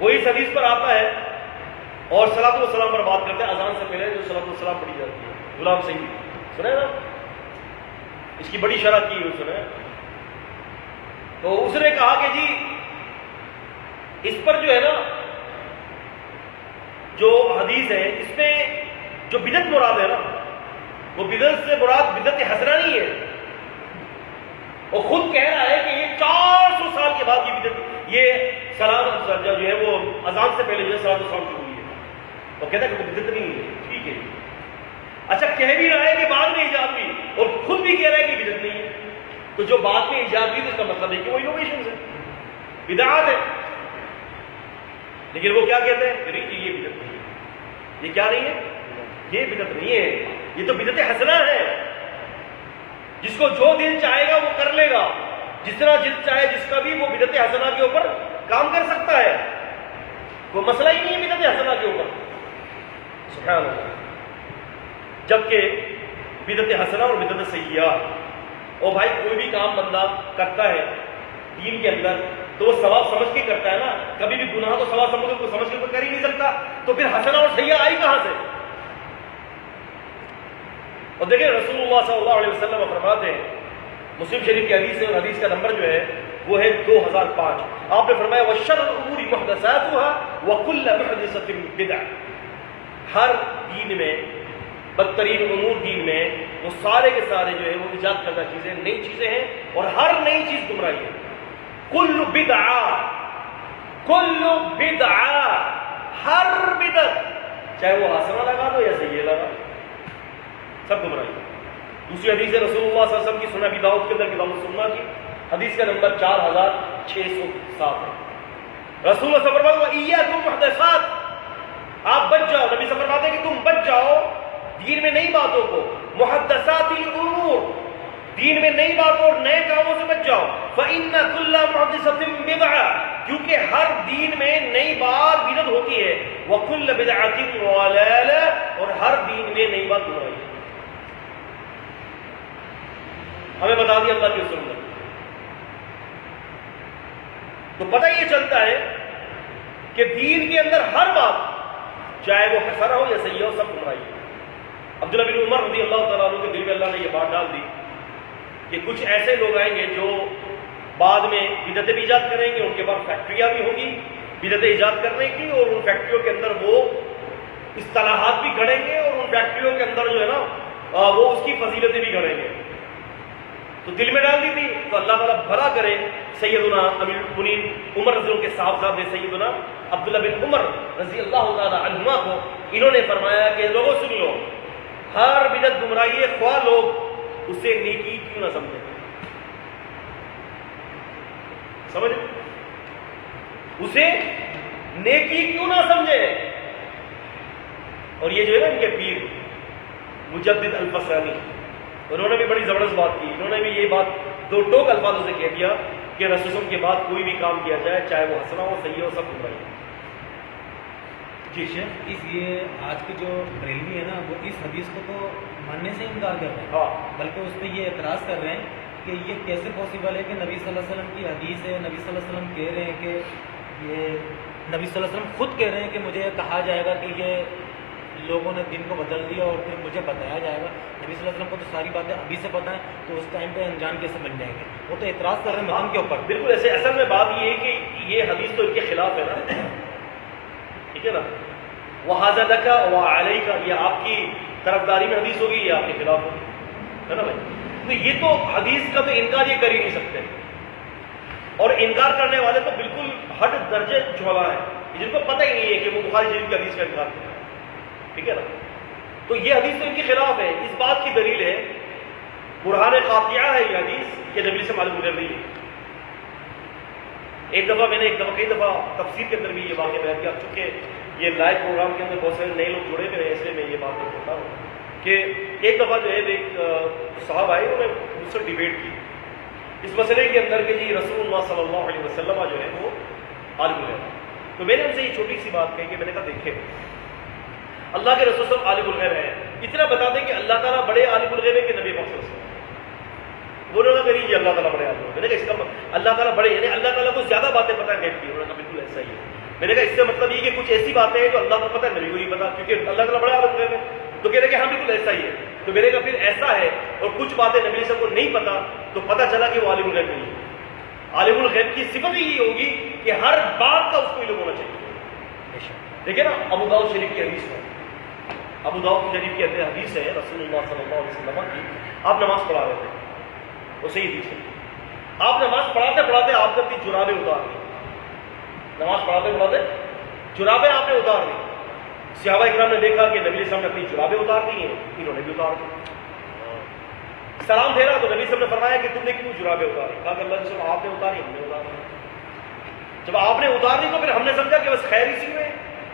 وہ اس حدیث پر آتا ہے اور صلاۃ والسلام پر بات کرتے ہیں، اذان سے پہلے جو صلاۃ والسلام پڑھی جاتی ہے، غلام سنگھ سنے نا، اس کی بڑی شرح کی اس نے۔ تو اس نے کہا کہ جی اس پر جو ہے نا، جو حدیث ہے اس میں جو بدعت مراد ہے نا، وہ بدعت سے مراد بدعت حسنہ نہیں ہے، وہ خود کہہ رہا ہے کہ یہ 400 سال کے بعد کی بدعت، یہ سلام جو ہے وہ اذان سے پہلے جو ہے صلاۃ والسلام شروع ہوئی ہے، وہ کہتا ہے کہ وہ بدعت نہیں ہے، ٹھیک ہے۔ اچھا کہہ بھی رہا ہے کہ بعد میں ایجاد ہوئی، اور خود بھی کہہ رہا ہے کہ بدعت نہیں ہے، تو جو بعد میں ایجاد ہوئی تو اس کا مطلب ہے کہ وہ انوویشن ہے، بدعات ہے۔ لیکن وہ کیا کہتے ہیں؟ یہ بدعت نہیں ہے، یہ کیا نہیں ہے؟ یہ بدعت نہیں ہے، یہ تو بدعت حسنہ ہے۔ جس کو جو دل چاہے گا وہ کر لے گا، جس طرح دل چاہے جس کا بھی وہ بدعت حسنہ کے اوپر کام کر سکتا ہے، کوئی مسئلہ ہی نہیں ہے بدعت حسنہ کے اوپر، سبحان اللہ۔ جبکہ بدعت حسنہ اور بدعت سیئہ، اور بھائی کوئی بھی کام بندہ کرتا ہے دین کے اندر تو وہ ثواب سمجھ کے کرتا ہے نا، کبھی بھی گناہ تو ثواب سمجھ کے کوئی کر ہی نہیں سکتا، تو پھر حسنہ اور سیئہ آئی کہاں سے؟ اور دیکھیں رسول اللہ صلی اللہ علیہ وسلم فرماتے ہیں، مسلم شریف کی حدیث ہے، اور حدیث کا نمبر جو ہے وہ ہے 2005، آپ نے فرمایا وَشَرُّ الْأُمُورِ مُحْدَثَاتُهَا وَكُلَّ مُحْدَثَةٍ بِدْعَةٌ، ہر دین میں بدترین امور دین میں وہ سارے کے سارے جو ہے وہ ایجاد کردہ چیزیں نئی چیزیں ہیں، اور ہر نئی چیز گمراہی ہے۔ کل بدعہ، ہر بدعت، چاہے وہ حسنہ لگا دو یا سیئہ لگا دو، سب گمراہی ہے۔ دوسری حدیث ہے رسول اللہ صلی اللہ علیہ وسلم کی سنن ابی داؤد کے اندر کتاب السنہ کی حدیث کا نمبر 4607 ہے۔ رسول اللہ صلی اللہ علیہ وسلم وَإِيَّاكُمْ مُحْدَثَاتِ، آپ بچ جاؤ، نبی صلی اللہ علیہ وسلم فرماتے ہیں کہ تم بچ جاؤ دین میں نئی باتوں کو، محدثات الامور، دین میں نئی باتوں اور نئے کاموں سے بچ جاؤ، فإن كل محدثة بدعة، کیونکہ ہر دین میں نئی بات بدعت ہوتی ہے، وكل بدعة ضلالة، اور ہر دین میں نئی بات گمراہی ہے۔ ہمیں بتا دیا اللہ کی رسول نے، تو پتہ یہ چلتا ہے کہ دین کے اندر ہر بات چاہے وہ حسنہ ہو یا سیئہ ہو سب گمراہی ہے۔ عبداللہ بن عمر رضی اللہ تعالیٰ عنہ کے دل میں اللہ نے یہ بات ڈال دی کہ کچھ ایسے لوگ آئیں گے جو بعد میں بدعتیں بھی ایجاد کریں گے، ان کے بعد فیکٹریاں بھی ہوں گی بدعتیں ایجاد کرنے کی، اور ان فیکٹریوں کے اندر وہ اصطلاحات بھی گھڑیں گے، اور ان فیکٹریوں کے اندر جو ہے نا وہ اس کی فضیلتیں بھی گھڑیں گے۔ تو دل میں ڈال دی تھی، تو اللہ تعالیٰ بھلا کرے سیدنا امیر المؤمنین عمر رضی اللہ کے صاحبزاد نے سیدنا عبداللہ بن عمر رضی اللہ تعالیٰ عنہما کو انہوں نے فرمایا کہ لوگوں سن لو، ہر بدعت گمراہی ہے، خواہ لوگ اسے نیکی کیوں نہ سمجھیں، سمجھ اسے نیکی کیوں نہ سمجھے۔ اور یہ جو ہے نا ان کے پیر مجدد الفسانی، انہوں نے بھی بڑی زبردست بات کی، انہوں نے بھی یہ بات دو ٹوک الفاظوں سے کہہ دیا کہ رسول کے بعد کوئی بھی کام کیا جائے چاہے وہ حسنہ ہو سیئہ ہو سب گمراہی ہے۔ جی شیخ، اس یہ آج کے جو بریلوی ہے نا وہ اس حدیث کو تو ماننے سے انکار کر رہے ہیں، ہاں، بلکہ اس پہ یہ اعتراض کر رہے ہیں کہ یہ کیسے پاسبل ہے کہ نبی صلی اللہ علیہ وسلم کی حدیث ہے، نبی صلی اللہ علیہ وسلم کہہ رہے ہیں کہ یہ نبی صلی اللہ علیہ وسلم خود کہہ رہے ہیں کہ مجھے کہا جائے گا کہ یہ لوگوں نے دن کو بدل دیا اور پھر مجھے بتایا جائے گا، نبی صلی اللہ علیہ وسلم کو تو ساری باتیں ابھی سے پتہ ہیں، تو اس ٹائم پہ انجان کیسے بن جائیں گے؟ وہ تو اعتراض کر رہے ہیں متن کے اوپر۔ بالکل ایسے، اصل میں بات یہ ہے کہ یہ حدیث تو ان کے خلاف ہے نا، ٹھیک ہے نا، وَهَذَا لَكَ وَعَلَيْكَ، یہ آپ کی طرفداری میں حدیث ہوگی، یہ آپ کے خلاف ہوگی، ہے نا بھائی؟ تو یہ تو حدیث کا تو انکار یہ کر ہی نہیں سکتے، اور انکار کرنے والے تو بالکل ہٹ درجے جھولا ہے، جن کو پتہ ہی نہیں ہے کہ وہ بخاری شریف کی حدیث کا انکار کرتے ہیں، ٹھیک ہے نا؟ تو یہ حدیث تو ان کے خلاف ہے۔ اس بات کی دلیل ہے، برہان قاطعہ ہے یہ حدیث کہ نبی سے معلوم کر رہی ہے۔ ایک دفعہ میں نے کئی دفعہ تفسیر کے اندر بھی یہ واقعہ بیان کیا، چونکہ یہ لائیو پروگرام کے اندر بہت سارے نئے لوگ جڑے ہوئے ہیں، اس لیے میں یہ بات بتا ہوں کہ ایک دفعہ جو ہے ایک صاحب آئے، انہوں نے مجھ سے ڈیبیٹ کی اس مسئلے کے اندر کہ جی رسول اللہ صلی اللہ علیہ وسلم جو ہے وہ عالم الغیب، تو میں نے ان سے یہ چھوٹی سی بات کہی کہ میں نے کہا دیکھیں اللہ کے رسول صلی اللہ علیہ وسلم عالم الغیب ہے، اتنا بتا دیں کہ اللہ تعالیٰ بڑے عالم الغیب ہے کہ نبی محمد صلی اللہ علیہ وسلم؟ وہ نے کہا نہیں جی اللہ تعالیٰ بڑے عالم، میں نے کہا اس کا اللہ تعالیٰ بڑے یعنی اللہ تعالیٰ کو زیادہ باتیں پتہ ہے غیب کی؟ انہوں نے کہا بالکل ایسا ہی ہے۔ میں نے کہا اس سے مطلب یہ کہ کچھ ایسی باتیں ہیں جو اللہ کو پتہ ہے نبی کو نہیں پتا، کیونکہ اللہ تعالیٰ بڑا عالم الغیب ہے، تو کہہ رہے کہ ہاں بالکل ایسا ہی ہے۔ تو میں نے کہا پھر ایسا ہے اور کچھ باتیں نبی صاحب کو نہیں پتا، تو پتہ چلا کہ وہ عالم الغیب نہیں ہے۔ عالم الغیب کی صفت ہی یہ ہوگی کہ ہر بات کا اس کو علم ہونا چاہیے۔ دیکھیں نا ابو داؤد شریف کی حدیث ہے، ابو داؤد شریف کی حدیث ہے رسول اللہ صلی اللہ علیہ وسلم کی، آپ نماز پڑھا رہے تھے، وہ صحیح حدیث ہے، آپ نماز پڑھاتے پڑھاتے آپ نے اپنی جرابیں اتار دی، نماز پڑھاتے پڑھاتے جرابیں آپ نے اتار دی، صحابہ اکرام نے دیکھا کہ نبی صاحب نے اپنی جرابیں اتار دی ہیں، انہوں نے بھی اتار دی، سلام پھیرا تو نبی صاحب نے فرمایا کہ تم نے کیوں جرابیں اتاری؟ کہا کہ اللہ صاحب آپ نے اتاری، ہم نے اتاری۔ جب آپ نے اتار دی تو پھر ہم نے سمجھا کہ بس خیر اسی میں،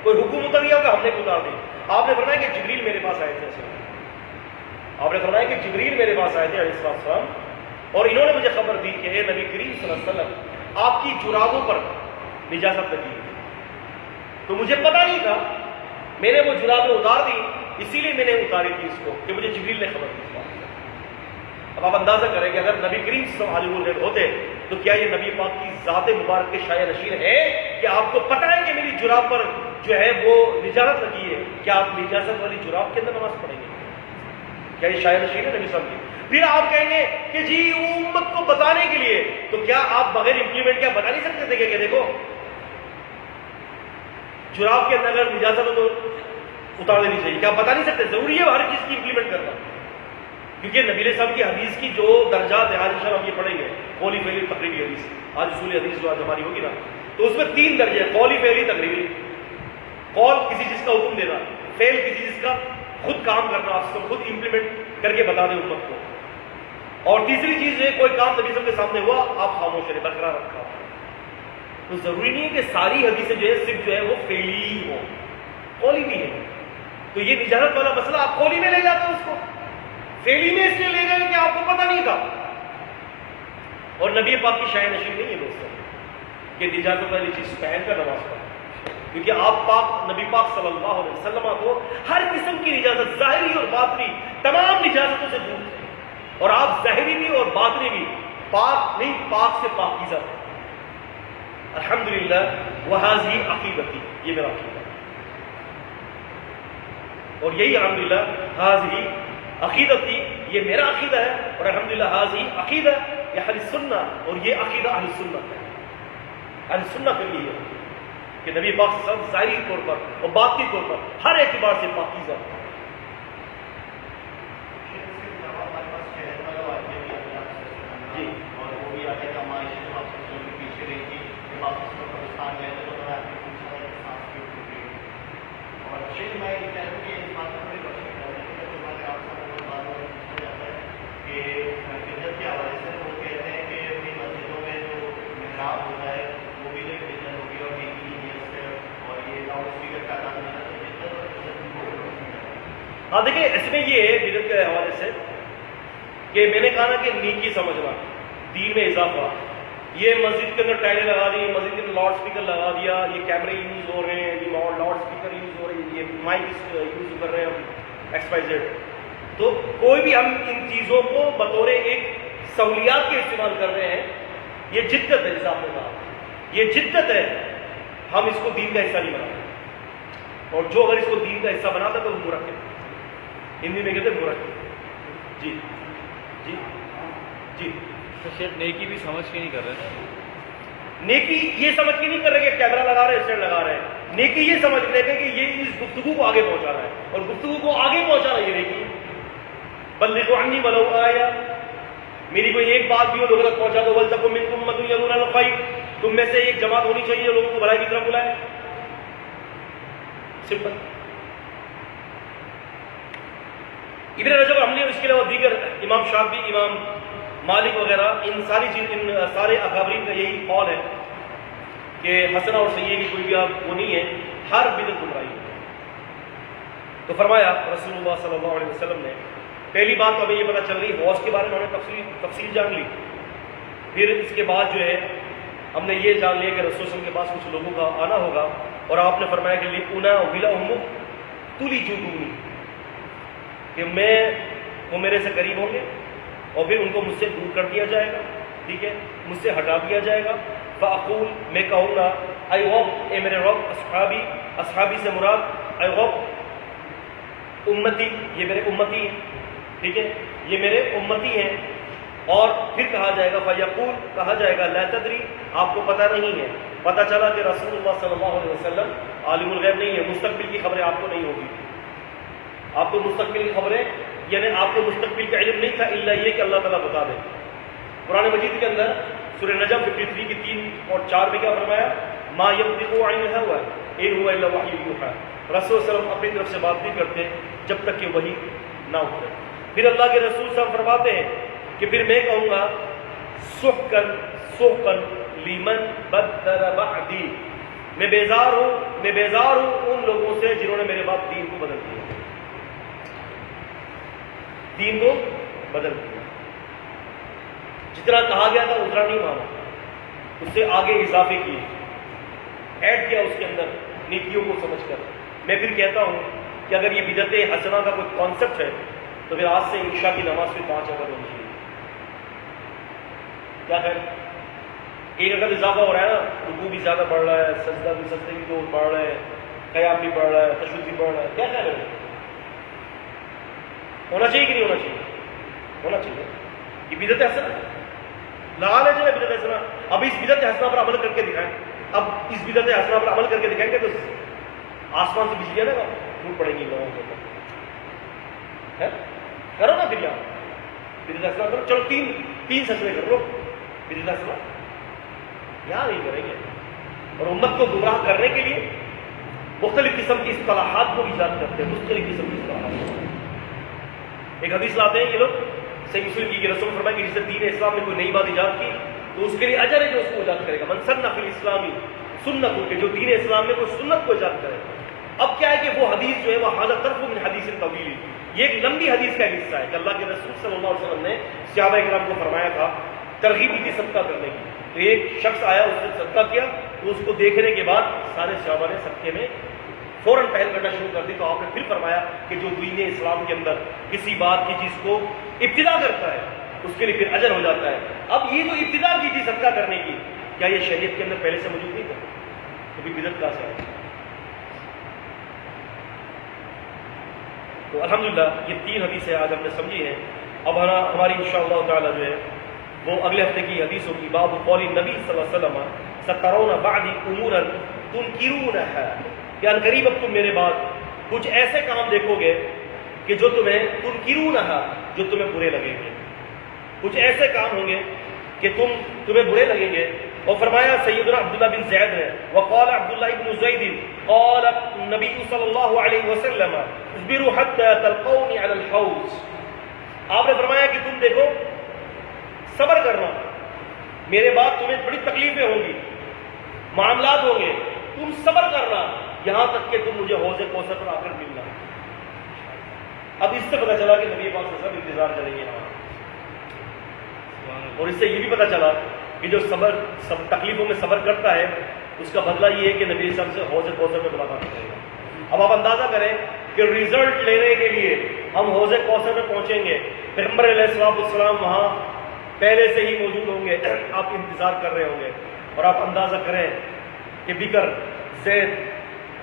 کوئی حکم اتر گیا ہوگا، ہم نے اتار دی. آپ نے فرمایا کہ جبریل میرے پاس آئے تھے، آپ نے فرمایا کہ جبریل میرے پاس آئے تھے علیہ السلام، اور انہوں نے مجھے خبر دی کہ اے نبی کریم صلی اللہ علیہ وسلم آپ کی جرابوں پر نجاست لگی ہے. تو مجھے پتا نہیں تھا، میں نے وہ جرابیں اتار دی، اسی لیے میں نے اتاری تھی اس کو کہ مجھے جبریل نے خبر دی. اب آپ اندازہ کریں کہ اگر نبی کریم صلی اللہ علیہ وسلم ہوتے تو کیا یہ نبی پاک کی ذات مبارک کے شایع نشین ہے کہ آپ کو پتہ ہے کہ میری جراب پر جو ہے وہ نجاست لگی ہے، کیا آپ نجاست والی جراب کے اندر نماز پڑھیں گے؟ کیا یہ شایع نشین ہے نبی صلی اللہ علیہ وسلم؟ پھر آپ کہیں گے کہ جی امت کو بتانے کے لیے، تو کیا آپ بغیر امپلیمنٹ کیا بتا نہیں سکتے تھے کہ دیکھو جراب کے اندر اگر نجاست ہو تو اتار دینی چاہیے؟ کیا بتا نہیں سکتے؟ ضروری ہے ہر چیز کی امپلیمنٹ کرنا، کیونکہ نبی علیہ السلام کی حدیث کی جو درجات ہیں، آج انشاءاللہ ہم یہ پڑھیں گے، قولی فعلی تقریری حدیث. آج اصول حدیث جو آج ہماری ہوگی نا، تو اس میں 3 درجے ہیں: قولی فعلی تقریری. قول کسی چیز کا حکم دینا، فعل کسی چیز کا خود کام کرنا، آپ کو خود امپلیمنٹ کر کے بتا دیں امت کو. اور تیسری چیز ہے کوئی کام نبی صلی اللہ علیہ وسلم کے سامنے ہوا، آپ خاموش رہے، برقرار رکھا. تو ضروری نہیں ہے کہ ساری حدیثیں جو ہے صرف جو ہے وہ فعلی ہی ہوں، قولی بھی ہے. تو یہ نجاست والا مسئلہ آپ قولی میں لے جاتے ہیں، اس کو فعلی میں اس لیے لے گئے کہ آپ کو پتہ نہیں تھا. اور نبی پاک کی شایع نشین نہیں ہے دوستوں کہ نجاست والی چیز پہن کر نماز پڑھیں، کیونکہ آپ پاک نبی پاک صلی اللہ علیہ وسلم کو ہر قسم کی نجاست، ظاہری اور باطنی تمام نجاستوں سے دور تھے، اور آپ ظاہری بھی اور باطنی بھی پاک نہیں، پاک سے پاکیزہ تھے. الحمدللہ وہذی عقیدتی، یہ میرا عقیدہ ہے، اور یہی الحمدللہ ہذی عقیدتی، یہ میرا عقیدہ ہے، اور الحمدللہ ہذی عقیدہ یہ اہل سنت، اور یہ عقیدہ اہل سنت ہے. اہل سنت کے لیے کہ نبی پاک صلی اللہ علیہ وسلم ظاہری طور پر اور باطنی طور پر ہر اعتبار سے پاکیزہ. جی ہاں دیکھیں، اس میں یہ ہے بدعت کے حوالے سے کہ میں نے کہا نا کہ نیکی سمجھنا، دین میں اضافہ. یہ مسجد کے اندر ٹائلیں لگا دی، مسجد کے اندر لاؤڈ اسپیکر لگا دیا، یہ کیمرے یوز ہو رہے ہیں، یہ لاؤڈ اسپیکر یوز ہو رہے ہیں، یہ مائک یوز کر رہے ہیں ہم ایکس وائی زیڈ. تو کوئی بھی ہم ان چیزوں کو بطور ایک سہولیات کے استعمال کر رہے ہیں، یہ جدت ہے. جیسا آپ نے کہا یہ جدت ہے، ہم اس کو دین کا حصہ نہیں بناتے. اور جو اگر اس کو دین کا حصہ بناتا تو وہ مرکب ہے، ہندی میں کہتے ہیں مرکب. جی جی جی تو شاید نیکی بھی سمجھ کے نہیں کر رہے نا. نیکی یہ سمجھ کے نہیں کر رہے کہ کیمرہ لگا رہے ہیں، اسٹینڈ لگا رہے ہیں. نیکی یہ سمجھ رہے ہیں کہ یہ اس گفتگو کو آگے پہنچا رہا ہے، اور گفتگو کو آگے پہنچا رہا ہے یہ نیکی. بلغوا عنی ولو آیہ، میری کوئی ایک بات بھی ہو لوگوں تک پہنچا دو. ولتکن منکم امۃ یدعون الی الخیر، تم میں سے ایک جماعت ہونی چاہیے لوگوں کو بھلائی کی طرف بلائے. سمپل. ابن رجب ہم نے اس کے علاوہ دیگر امام شافعی، امام مالک وغیرہ، ان سارے اکابرین کا یہی قول ہے کہ حسنہ اور سیئہ کی کوئی بھی وہ نہیں ہے، ہر بدعت گمراہی ہے. تو فرمایا رسول اللہ صلی اللہ علیہ وسلم نے، پہلی بات تو ہمیں یہ پتہ چل رہی حوض کے بارے میں ہم نے تفصیل جان لی. پھر اس کے بعد جو ہے ہم نے یہ جان لیا کہ رسول صلی اللہ علیہ وسلم کے پاس کچھ لوگوں کا آنا ہوگا، اور آپ نے فرمایا کہ لِأُنَا وِلَأُمُّ تُلِجُونِي، کہ وہ میرے سے قریب ہوں گے، اور پھر ان کو مجھ سے دور کر دیا جائے گا، ٹھیک ہے، مجھ سے ہٹا دیا جائے گا. فَأَقُول، میں کہوں گا، اے رب، اے میرے رب، اصحابی، اصحابی سے مراد اے رب امتی، یہ میرے امتی ہیں، ٹھیک ہے، یہ میرے امتی ہیں. اور پھر کہا جائے گا فَيَقُول، کہا جائے گا لا تدری، آپ کو پتہ نہیں ہے. پتہ چلا کہ رسول اللہ صلی اللہ علیہ وسلم عالم الغیب نہیں ہے، مستقبل کی خبریں آپ کو نہیں ہوگی. آپ کو مستقبل کی خبریں، یعنی آپ کو مستقبل کا علم نہیں تھا الا یہ کہ اللہ تعالیٰ بتا دے. قرآن مجید کے اندر سورہ نجم 53 کی 3 اور 4 میں کیا فرمایا؟ ما ينطق عن الهوى ان هو الا وحی یوحی. رسول صلی اللہ علیہ وسلم اپنی طرف سے بات نہیں کرتے جب تک کہ وحی نہ اترے. پھر اللہ کے رسول صلی اللہ علیہ وسلم فرماتے ہیں کہ پھر میں کہوں گا سحقا سحقا لمن بدل بعدی، میں بیزار ہوں ان لوگوں سے جنہوں نے میرے بعد دین کو بدل دیا، دین کو بدل دیا، جتنا کہا گیا تھا اتنا نہیں مانا، اس سے آگے اضافے کیے، ایڈ کیا اس کے اندر نیکیوں کو سمجھ کر۔ میں پھر کہتا ہوں کہ اگر یہ بدعت حسنہ کا کوئی کانسیپٹ ہے تو پھر آج سے عشاء کی نماز پہ 5 اگر ہونی چاہیے، کیا خیر؟ ایک اگر اضافہ ہو رہا ہے نا، رکوع بھی زیادہ بڑھ رہا ہے، سجدہ بھی سجدے بھی 2 بڑھ رہے ہیں، قیام بھی بڑھ رہا ہے، تشہد بھی بڑھ رہا ہے، کیا خیر ہے؟ ہونا چاہیے کہ نہیں ہونا چاہیے؟ ہونا چاہیے۔ یہ بدعت حسنہ ہے، لگا لے جائے بدعت حسنہ۔ اب اس بدعت حسنہ پر عمل کر کے دکھائیں، اب اس بدعت حسنہ پر عمل کر کے دکھائیں گے تو آسمان سے بجلی آنے گا، ٹوٹ پڑیں گی لوگوں کے اوپر، کرو نا پھر یہاں بدعت حسنہ کرو، چلو تین سجدے کر لو، بدعت حسنہ یہاں نہیں کریں گے۔ اور امت کو گمراہ کرنے کے لیے مختلف قسم کی اصطلاحات کو ایجاد کرتے ہیں، مختلف قسم کی اصطلاحات۔ ایک حدیث لاتے ہیں یہ لوگ صحیح مسلم کی کہ رسول فرمائے کہ جس نے دین اسلام میں کوئی نئی بات ایجاد کی تو اس کے لیے اجر ہے جو اس کو ایجاد کرے گا، من سن فی الاسلامی سنت، کہ جو دین اسلام میں کوئی سنت کو ایجاد کرے۔ اب کیا ہے کہ وہ حدیث جو ہے وہ حاضر طرف من حدیث طویل، یہ ایک لمبی حدیث کا حصہ ہے کہ اللہ کے رسول صلی اللہ علیہ وسلم نے صحابہ کرام کو فرمایا تھا، ترغیب دی صدقہ کرنے کی۔ تو ایک شخص آیا، اس نے صدقہ کیا، تو اس کو دیکھنے کے بعد سارے صحابہ نے صدقے میں فوراً پہل کرنا شروع کر دی۔ تو آپ نے پھر فرمایا کہ جو دین اسلام کے اندر کسی بات کی چیز کو ابتدا کرتا ہے اس کے لیے پھر اجر ہو جاتا ہے۔ اب یہ جو ابتدا کی تھی صدقہ کرنے کی، کیا یہ شریعت کے اندر پہلے سے موجود نہیں تھا؟ تو بھی بدعت کہاں سے آئی؟ تو الحمدللہ یہ 3 حدیثیں آج ہم نے سمجھی ہیں۔ اب ہماری انشاءاللہ تعالی جو ہے وہ اگلے ہفتے کی حدیث ہوگی، باب قول نبی صلی اللہ علیہ وسلم سترون بعدی امورا تنکرونها، کہ ان قریب اب تم میرے بعد کچھ ایسے کام دیکھو گے کہ جو تمہیں تنکرونها، جو تمہیں برے لگیں گے، کچھ ایسے کام ہوں گے کہ تمہیں برے لگیں گے۔ اور فرمایا سیدنا عبداللہ بن زید نے، وقال عبداللہ بن زید قال النبی صلی اللہ علیہ وسلم اصبروا حتى تلقوني على الحوض، آپ نے فرمایا کہ تم دیکھو صبر کرنا، میرے بعد تمہیں بڑی تکلیفیں ہوں گی، معاملات ہوں گے، تم صبر کرنا یہاں تک کہ تم مجھے حوض کوثر پر آ کر ملنا۔ اب اس سے پتہ چلا کہ نبی پاک صلی اللہ علیہ وسلم انتظار کریں گے یہاں، اور اس سے یہ بھی پتہ چلا کہ جو تکلیفوں میں صبر کرتا ہے اس کا بدلہ یہ ہے کہ نبی صلی اللہ علیہ وسلم سے حوض کوثر میں ملاقات کرے گا۔ اب آپ اندازہ کریں کہ رزلٹ لینے کے لیے ہم حوض کوثر میں پہنچیں گے، پیغمبر علیہ السلام وہاں پہلے سے ہی موجود ہوں گے، آپ انتظار کر رہے ہوں گے، اور آپ اندازہ کریں کہ بکر، زید،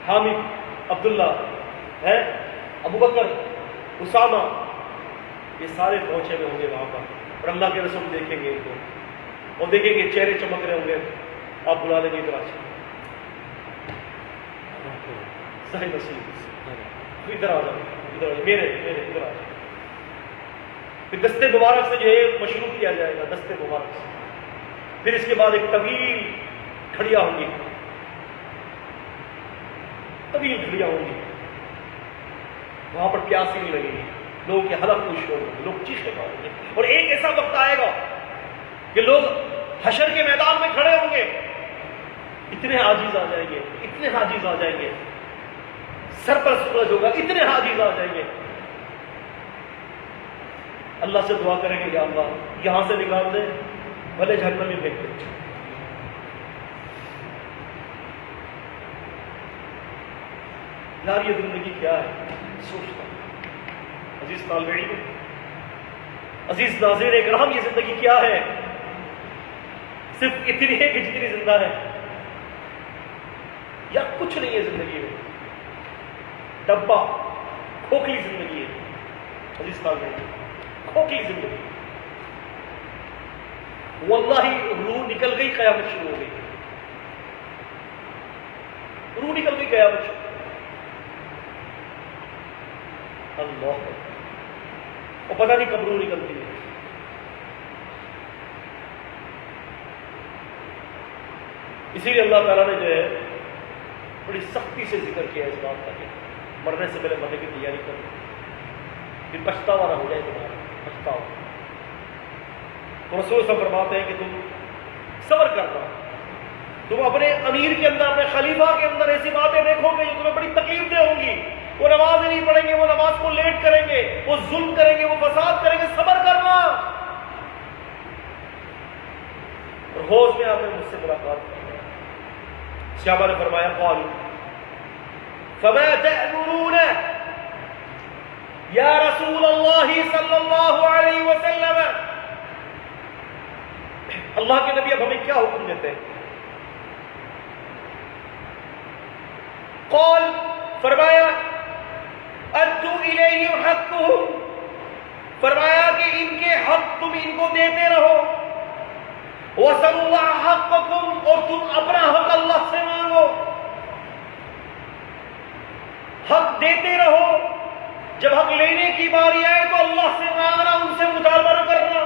حامد، عبداللہ، ابو بکر، اسامہ، یہ سارے پہنچے ہوئے ہوں گے وہاں پر، اور اللہ کے رسول دیکھیں گے ان کو اور دیکھیں گے چہرے چمک رہے ہوں گے، آپ بلا لیں گے ادھر صحیح نصیب، ادھر آ جاؤ، ادھر آ جاؤ، میرے ادھر آ جاؤ۔ پھر دستے مبارک سے جو ہے مشروع کیا جائے گا، دستے مبارک سے۔ پھر اس کے بعد ایک طویل کھڑیاں ہوں گی، طویل کھڑیاں ہوں گی، وہاں پر پیاس ہی نہیں لگے گی، لوگوں کے حلق خوش ہوں گے، لوگ چیختے پڑیں گے، اور ایک ایسا وقت آئے گا کہ لوگ حشر کے میدان میں کھڑے ہوں گے، اتنے عاجز آ جائیں گے، اتنے عاجز آ جائیں گے، سر پر سورج ہوگا، اتنے عاجز آ جائیں گے، اللہ سے دعا کریں گے یا اللہ یہاں سے نکال دے، بھلے جہنم میں پھینک دے۔ یار یہ زندگی کیا ہے سوچتا ہوں، عزیز طالب علم، عزیز ناظرین اکرام، یہ زندگی کیا ہے؟ صرف اتنی ہے کہ جتنی زندہ ہے، یا کچھ نہیں ہے زندگی میں، ڈبہ، کھوکھلی زندگی ہے عزیز طالب علم، کھوکھلی زندگی، واللہ روح نکل گئی قیامت شروع ہو گئی، روح نکل گئی قیامت شروع، اللہ، اور پتہ نہیں کب روح نکلتی ہے۔ اسی لیے اللہ تعالیٰ نے جو ہے بڑی سختی سے ذکر کیا اس بات کا کہ مرنے سے پہلے مرنے کی تیاری کرو، پھر پچھتاوا نہ ہو جائے تمہارا، پچھتاوا۔ تو رسول صلی اللہ علیہ وسلم فرماتے ہیں کہ تم صبر کرنا، تم اپنے امیر کے اندر، اپنے خلیفہ کے اندر ایسی باتیں دیکھو گے جو تمہیں بڑی تکلیف دہ ہوں گی. وہ نماز نہیں پڑھیں گے، وہ نماز کو لیٹ کریں گے، وہ ظلم کریں گے، وہ فساد کریں گے. صبر کرنا. اور ہوش میں آ کر مجھ سے ملاقات کرنا. صحابہ نے فرمایا قالوا فما تأمرون یا رسول اللہ صلی اللہ علیہ وسلم. اللہ کے نبی اب ہمیں کیا حکم دیتے ہیں؟ قال فرمایا ادوا الیہم حقهم، فرمایا کہ ان کے حق تم ان کو دیتے رہو. وَسَلُوا اللَّهَ حَقَّكُمْ، اور تم اپنا حق اللہ سے مانگو. حق دیتے رہو. جب حق لینے کی باری آئے تو اللہ سے مانگنا، ان سے مطالبہ نہ کرنا.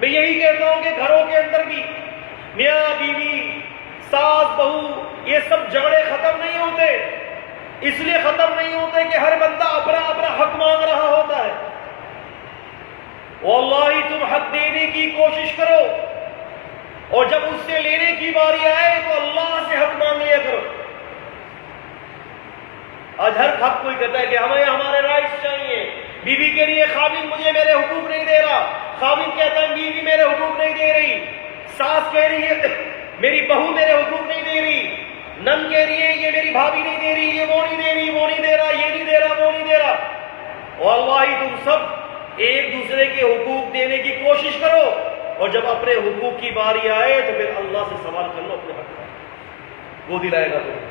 میں یہی کہتا ہوں کہ گھروں کے اندر بھی میاں بیوی، ساس بہو، یہ سب جھگڑے ختم نہیں ہوتے. اس لیے ختم نہیں ہوتے کہ ہر بندہ اپنا اپنا حق مانگ رہا ہوتا ہے. واللہ تم حق دینے کی کوشش کرو، اور جب اس سے لینے کی باری آئے تو اللہ سے حق مانگ لیا کرو. آج ہر حق کوئی کہتا ہے کہ ہمیں ہمارے رائٹس چاہیے. بیوی کے لیے خاوند مجھے میرے حقوق نہیں دے رہا، خاوند کہتا ہے بیوی میرے حقوق نہیں دے رہی، ساس کہہ رہی ہے میری بہو میرے حقوق نہیں دے رہی، نن کہہ رہی ہے یہ میری بھابھی نہیں دے رہی، یہ وہ نہیں دے رہی، وہ نہیں دے رہا، یہ نہیں دے رہا، وہ نہیں دے رہا. واللہ تم سب ایک دوسرے کے حقوق دینے کی کوشش کرو، اور جب اپنے حقوق کی باری آئے تو پھر اللہ سے سوال کر لو اپنے حق کا، وہ دلائے گا تمہیں.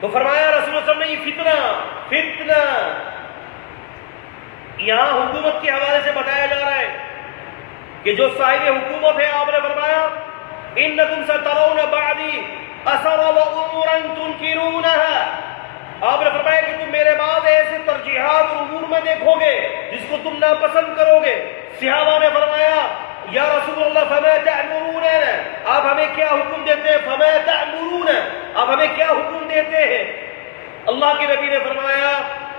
تو فرمایا رسول اللہ صلی اللہ علیہ وسلم نے یہ فتنہ یہاں حکومت کے حوالے سے بتایا جا رہا ہے کہ جو صاحب حکومت ہے، آپ نے فرمایا انکم سترون بعدی اثر وامورا تنکرونها. آپ نے فرمایا کہ تم میرے بعد ایسے ترجیحات اور امور میں دیکھو گے جس کو تم ناپسند کرو گے. صحابہ نے فرمایا یا رسول اللہ فما تأمرون، آپ ہمیں کیا حکم دیتے ہیں؟ فما تأمرون، آپ ہمیں کیا حکم دیتے ہیں؟ اللہ کے نبی نے فرمایا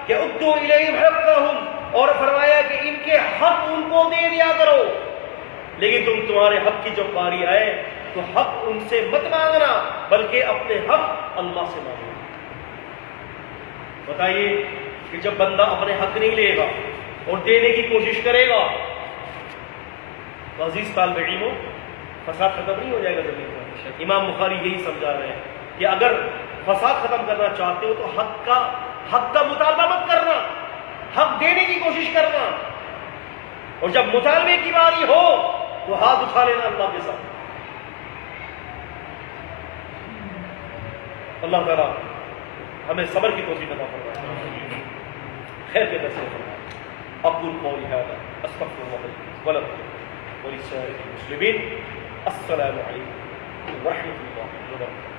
کہ ادوا الیہم حقهم، اور فرمایا کہ ان کے حق ان کو دے دیا کرو. لیکن تمہارے حق کی جب باری آئے تو حق ان سے مت مانگنا، بلکہ اپنے حق اللہ سے مانگنا. بتائیے کہ جب بندہ اپنے حق نہیں لے گا اور دینے کی کوشش کرے گا تو عزیز طالب علموں فساد ختم نہیں ہو جائے گا زمین پر. امام بخاری یہی سمجھا رہے ہیں کہ اگر فساد ختم کرنا چاہتے ہو تو حق کا مطالبہ مت کرنا، حق دینے کی کوشش کرنا، اور جب مطالبے کی باری ہو تو ہاتھ اٹھا لینا اللہ کے ساتھ. اللہ تعالیٰ ہمیں صبر کی توفیق عطا فرمائے، خیر کے درس فرمائے. اقول قولی ھذا استغفر اللہ لي ولکم ولسائر المسلمین. السلام علیکم ورحمۃ اللہ وبرکاتہ.